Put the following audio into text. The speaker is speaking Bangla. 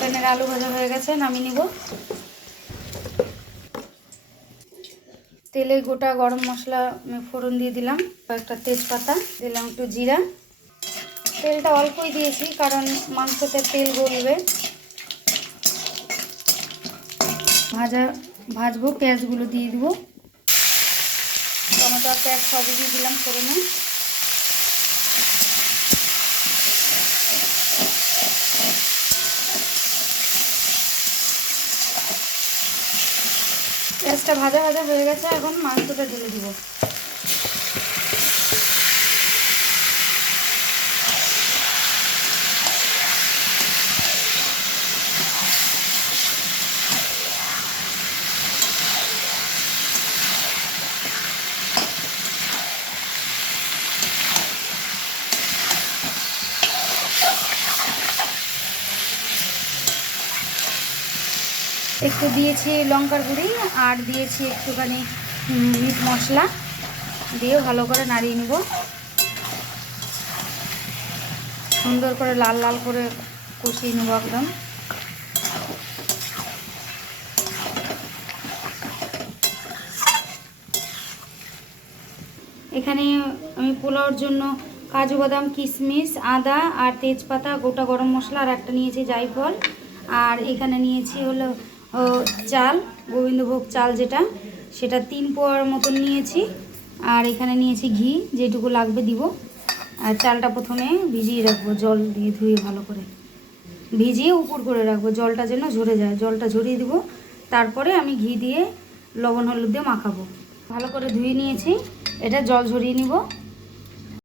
মাটনের আলু ভাজা হয়ে গেছে, নামিয়ে নিব। তেলে গোটা গরম মশলা ফোড়ন দিয়ে দিলাম, কয়েকটা তেজপাতা দিলাম, একটু জিরা। তেলটা অল্পই দিয়েছি কারণ মাংসতে তেল গলবে। ভাজবো, পেঁয়াজগুলো দিয়ে দিব, টমেটো আর পেঁয়াজ সবই দিয়ে দিলাম ফোড়নে। পেঁয়াজটা ভাজা ভাজা হয়ে গেছে, এখন মাংসটা ঢেলে দিব। একটু দিয়েছি লঙ্কার গুঁড়ি আর দিয়েছি একটুখানি মিট মশলা দিয়ে ভালো করে নাড়িয়ে নিব। সুন্দর করে লাল লাল করে কষিয়ে নেব একদম। এখানে আমি পোলাওর জন্য কাজু বাদাম, কিশমিশ, আদা আর তেজপাতা, গোটা গরম মশলা আর একটা নিয়েছি জায়ফল। আর এখানে নিয়েছি হলো চাল, গোবিন্দভোগ চাল যেটা, সেটা 3 পোয়ার মতন নিয়েছি। আর এখানে নিয়েছি ঘি, যেটুকু লাগবে দিব। আর চালটা প্রথমে ভিজিয়ে রাখবো, জল দিয়ে ধুয়ে ভালো করে ভিজিয়ে উপর করে রাখবো, জলটা যেন ঝরে যায়। জলটা ঝরিয়ে দিব, তারপরে আমি ঘি দিয়ে লবণ হলুদ দিয়ে মাখাবো। ভালো করে ধুয়ে নিয়েছি, এটা জল ঝরিয়ে নিব।